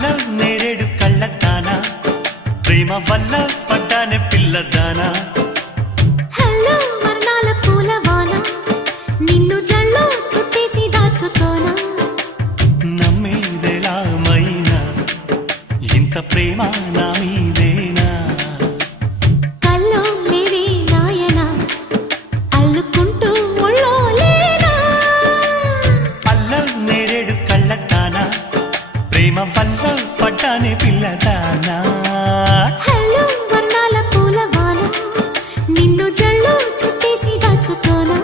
hello నేరేడు కళ్ళదానా ప్రేమ వల్ల పడ్డానే పిల్లదానా hello వర్ణాల పూలవాన నిన్ను జల్లో చుట్టేసి దాచుకోనా నమ్మేదెలా మైనా ఇంత ప్రేమ నా మీదేనా కల్లో లేదే నాయనా అల్లుకుంటూ ఒళ్ళో లేనా హలో నేరేడు కళ్ళదానా ప్రేమ వల్ల పడ్డానే పిల్లదానా హలో వర్ణాల పూలవాన నిన్ను జల్లో చుట్టేసి దాచుకోనా